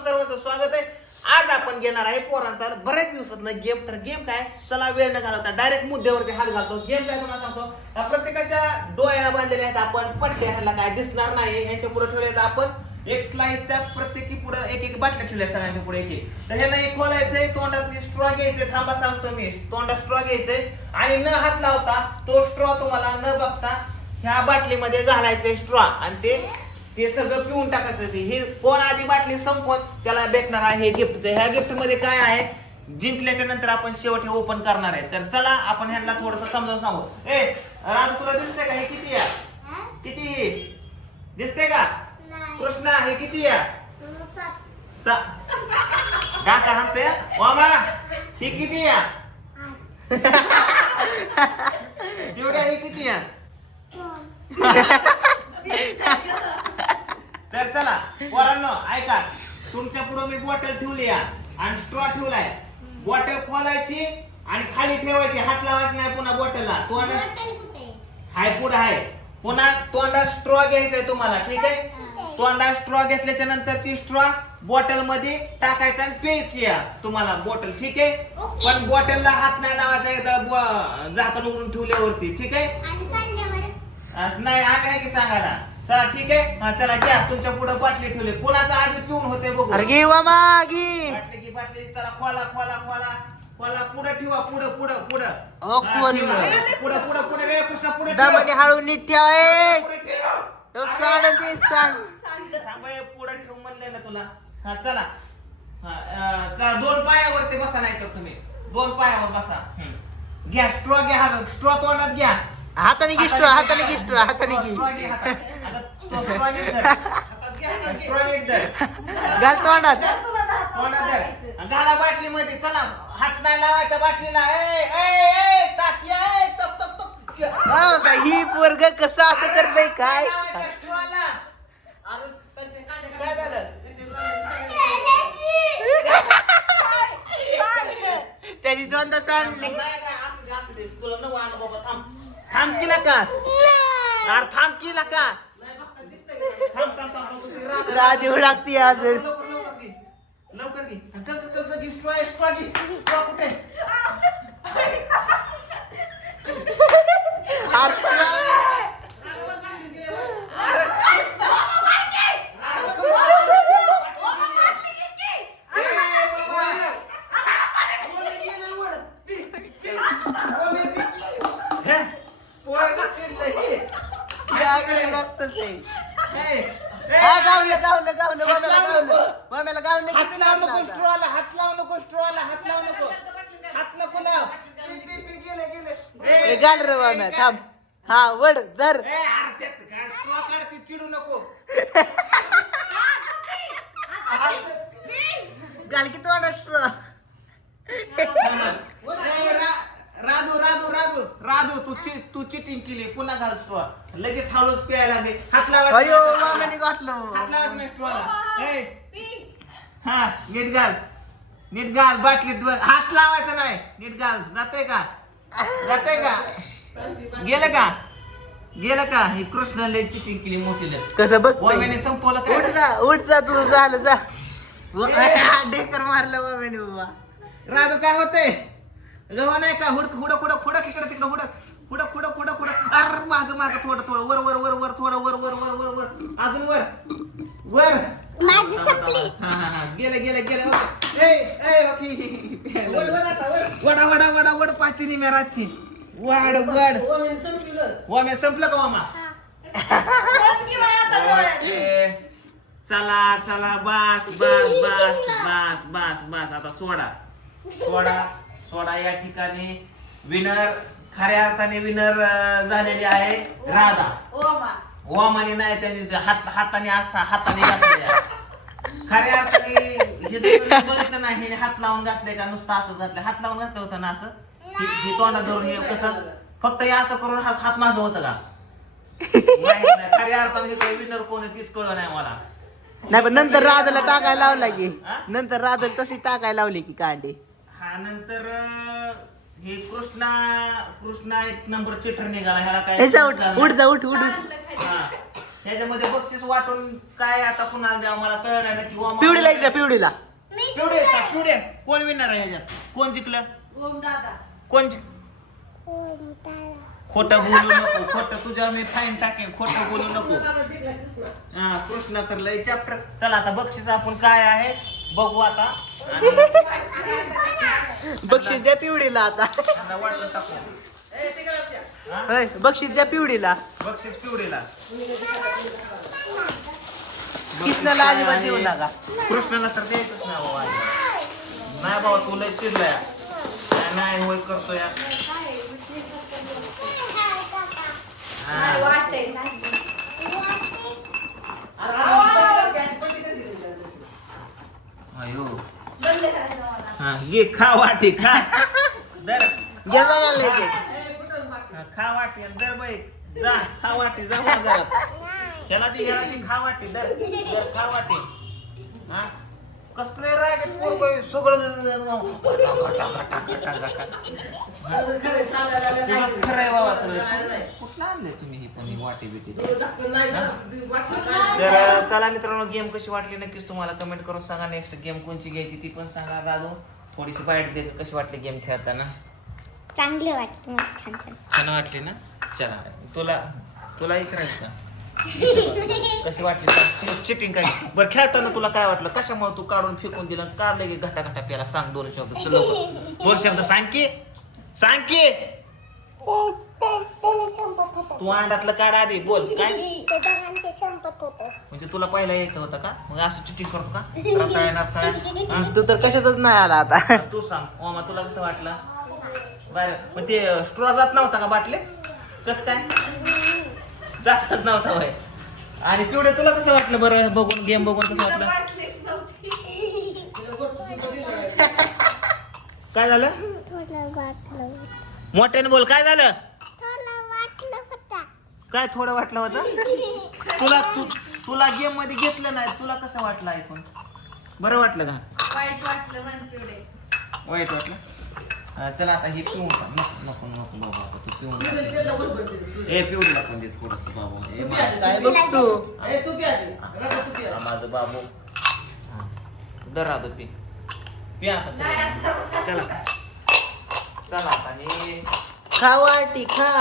तुम्हा सर्वांचं स्वागत आहे. आज आपण घेणार आहे पोरांचा बऱ्याच दिवसात गेम तर गेम काय? चला वेळ न घालवता डायरेक्ट मुद्द्यावरती हात घालतो. गेम काय तुम्हाला सांगतो? ह्या प्रत्येकाच्या डोळ्याला बांधलेल्या आहेत आपण. पट्टे ह्याला काय दिसणार नाही. ह्यांच्या पुढे ठेवले आहेत आपण. एक स्लाइसच्या प्रत्येकी पुढे एक एक बाटल्या ठेवल्या सगळ्यांच्या पुढे एक एक. तर ह्याला एक खोलायचंय. तोंडात स्ट्रॉ घ्यायचंय. थांबा सांगतो मी. तोंडात स्ट्रॉ घ्यायचंय. आणि न हात लावता तो स्ट्रॉ तुम्हाला न बघता ह्या बाटलीमध्ये घालायचंय स्ट्रॉ आणि ते ते सगळं पिऊन टाकायचं ते. हे कोण आधी बाटली संपवत त्याला भेटणार आहे हे गिफ्ट ह्या गिफ्टमध्ये काय आहे? जिंकल्याच्या नंतर आपण शेवट हे ओपन करणार आहे. तर चला आपण ह्यांना थोडस समजावून सांगू. ए राज तुला दिसतंय का? हे किती आहे? किती? हे? दिसतंय का? कृष्णा हे किती आहे? सा काका म्हणते मामा ही किती या एवढ्या ही किती या तर चला पोरांनो ऐका. तुमच्यापुढे मी बॉटल ठेवली या आणि स्ट्रॉ ठेवलाय. बॉटल खोलायची आणि खाली ठेवायची. हात लावायचा नाही पुन्हा बॉटलला तोंडात हाय पुढे आहे. पुन्हा तोंडात स्ट्रॉ घ्यायचंय तुम्हाला ठीक आहे? तोंडात स्ट्रॉ घेतल्याच्या नंतर ती स्ट्रॉ बॉटलमध्ये टाकायचा आणि प्यायची या तुम्हाला बॉटल ठीक आहे. पण बॉटलला हात नाही लावायचा एकदा झाकण उघडून ठेवल्यावरती ठीक आहे? असं नाही आम्ही आहे की सांगायला? चला ठीक आहे. हा चला घ्या. तुमच्यापुढे बाटली ठेवली. कुणाचा आधी पिऊन होते बघू. अरे घे वा मागी. बाटली की बाटली. चला खोला खोला खोला. खोला पुढे ठेवा पुढे पुढे पुढे. अहो, कोण? पुढे पुढे पुढे. रे कृष्णा पुढे दबाने हळू नीट ठेव ए. पुढे ठेव. तो सांड ते सांड. थांब हे, पुढे ठेव म्हणले ना तुला. हा चला. हा अं, चला दोन पायावरती बसा नाही तर तुम्ही. दोन पायावर बसा. हम्म. घ्या स्ट्रॉ घ्या स्ट्रॉ तोंडात घ्या. हाताने घे स्ट्रॉ हाताने घे स्ट्रॉ हाताने धर. घाल तोंडात. घाला बाटली मध्ये चला हात नाही लावायचा बाटलीला. हो का, ही पोरग कसं असं करतय काय? त्याची दोनदा सांडली. तुला बाबा, थांब. थांब का अरे थांब केला का थांब थांब थांब थांब. तू राधा- राजीव लागती अजून. लवकर लवकर घे. लवकर घे. चल चल चल चल घे. स्ट्रॉ आहे, स्ट्रॉ घे. स्ट्रॉ कुठे? अरे, ए, बाबा. हे, पोरगं चिडलंय, हे. आहे. हे, हा, गावलं गावलं गावलं हात माम्याला लावू गावलं नको. माम्याला गावलं हात लावू नको? स्ट्रॉला हात लावू नको स्ट्रॉला हात लावू नको. हात नको लाव. ए, घाल रे माम्या थांब. हा. वड धर. ए, अरे ते काय straw काढ, ती चिडू नको. घाल की तोंडात स्ट्रॉ ए, रा- राधू राधू राधू राधू तू चि तू चिटिंग केली पुन्हा घाल स्ट्रॉ लगेच हळूच प्यायला लागली हात लावायचा अयो नाही. माम्याने हात घातलं लावायचा नाही स्ट्रॉला ए. हा नीट घाल. नीट घाल बाटलीत बघ. हात लावायचा नाही. नीट घाल. जाते का? जाते का? गेलं का? गेलं का? ही कृष्णाला चिटिंग केली मोठी कसं बघ गोव्याने संपवलं उठ काय जा उठ जा तुझं झालं जा. डेकर मारलं माम्याने बाबा. राजू काय होते गव्हा नाही का? हुडक हुडक हुडक हुडक इकडे तिकडे हुडक. हुडक हुडक हुडक हुडक अर माग माग थोडं थोडं वर वर वर वर थोडं वर वर वर वर वर. अजून वर. वर. माझी संपली. हा हा हा. गेलं गेलं गेलं ओके. ए ए ओके. वडा वडा वडा. वड पाचशे निम्या रातची वाड वड वाम्या संपलं. का वामा? ए, चला चला बस बस बस बस बस बस. आता सोडा. सोडा सोडा या ठिकाणी. विनर खऱ्या अर्थाने विनर झालेली आहे राधा. वामाने नाही त्यांनी हात हाताने असा हाताने घातले खऱ्या अर्थाने हे जे तुम्ही बघितलं नाही हे हात लावून घातले का? नुसतं असं घातलं हात लावून घातलं होतं ना असं? हे- हे तोंडात धरून हे कसं? फक्त हे असं करून हात हात माझं होतं का? माहीत नाही. खऱ्या अर्थाने हे काही विनर कोण आहे तीच कळलं नाही मला. नाही पण नंतर राधाला टाकायला लावला की. हा? नंतर राधाला तशी टाकायला लावली की कांडे. हा नंतर अं, हे कृष्णा कृष्णा एक नंबर चिटर निघाला ह्याला काय हे जा उठ समजलं उठ नाही. जा उठ उठ उठ. हा. ह्याच्यामध्ये बक्षीस वाटून काय आता कुणाला द्यावं? मला कळणार नाही किंवा पिवडीला इकडे पिवडीला. पिवडे आहेत का? पिवडे कोण विनर आहे ह्याच्यात? कोण जिंकलं? कोण जिंक खोटं बोलू नको खोटं तुझ्यावर मी फाईन टाकेन खोटं बोलू नको. हा कृष्णा तर लय चॅप्टर चला आता बक्षीस आपण काय आहे? बघू आता. आणि बक्षीस द्या पिवडीला आता. आता वाटलं टाकू हा? होय, बक्षीस द्या पिवडीला. बक्षीस पिवडीला. कृष्णाला अजिबात देऊ नका. कृष्णाला तर द्यायचंच नाही बाबा अजिबात. नाही बाबा तू लय चिडलाय. नाही, नाही या हा घे खा वाटी खा. दर. घ्या जाऊया लगेच. हा, खा वाटी आणि दर बाई. जा खा वाटी जा बाजारात त्याला ती घ्याला ती खा वाटी. दर. दर खा वाटी. हा? कसले राग पोरग? सगळं खरं आहे बाबा सगळं. कुठलं आणले तुम्ही ही पण ही वाटी बिटी? तर चला मित्रांनो गेम कशी वाटली नक्कीच तुम्हाला कमेंट करून सांगा. नेक्स्ट गेम कोणची घ्यायची ती पण सांगा दादू. थोडीशी बाईट दे कशी वाटली गेम खेळताना? चांगले वाटले मला छान छान. छान वाटली ना? चला तुला तुला विचारायचं का कशी वाटली चिटिंग काय? बरं खेळताना तुला काय वाटलं? कशामुळे तू काढून फेकून दिलं? का लगे घटा घटा प्याला सांग दोन शब्द. चल लवकर. दोन शब्द. सांग की. सांग की. तू अंडातलं काढ आधी. बोल. काय? म्हणजे तुला पहिला यायचं होतं का? मग असं चिटिंग करतो का? रताळ्या येणार सळ्या हा? तू तर कशातच नाही आला आता. तू सांग. ओमा तुला कसं वाटलं? बरं. मग ते स्ट्रॉ जात नव्हता का बाटले कस काय? जातच नव्हता वय आणि पिवडे तुला कसं वाटलं बरं बघून गेम बघून कसं वाटलं? काय झालं? मोठ्याने बोल काय झालं? थोडं वाटलं होता. काय थोडं वाटलं होतं? तुला तू तुला गेममध्ये घेतलं नाही तुला कसं वाटलं ऐकून? बरं वाटलं का? वाईट वाटलं वाईट वाटलं? चला आता हे पिऊन टाक. नको नको नको बाबा आता तू पिऊन. हे पिऊन टाकून दे थोडस बाबा. हे काय माझं बाबू. दर राहतो पी. पी आता. चला. चला आता हे. खा वाटी खा.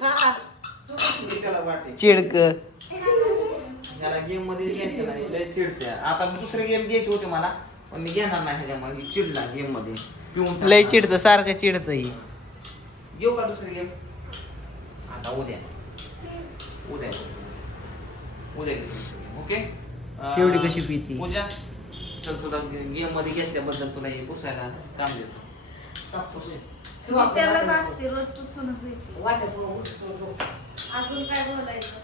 खा. चिडक. ह्याला गेममध्ये घ्यायचं नाही. लय चिडते आता दुसरे गेम घ्यायचे होते मला. पण मी घेणार नाही ह्याच्यामुळे मी चिडला गेममध्ये. पिऊन लय टाकला. चिडतं सारखं चिडतं ही. येऊ का दुसरी गेम आता उद्या. उद्या. उद्या ओके एवढी कशी पिती? पूजा चल तुला गेममध्ये घेतल्याबद्दल तुला हे पुसायला काम देतो. टाक अजून काय बोलायचं?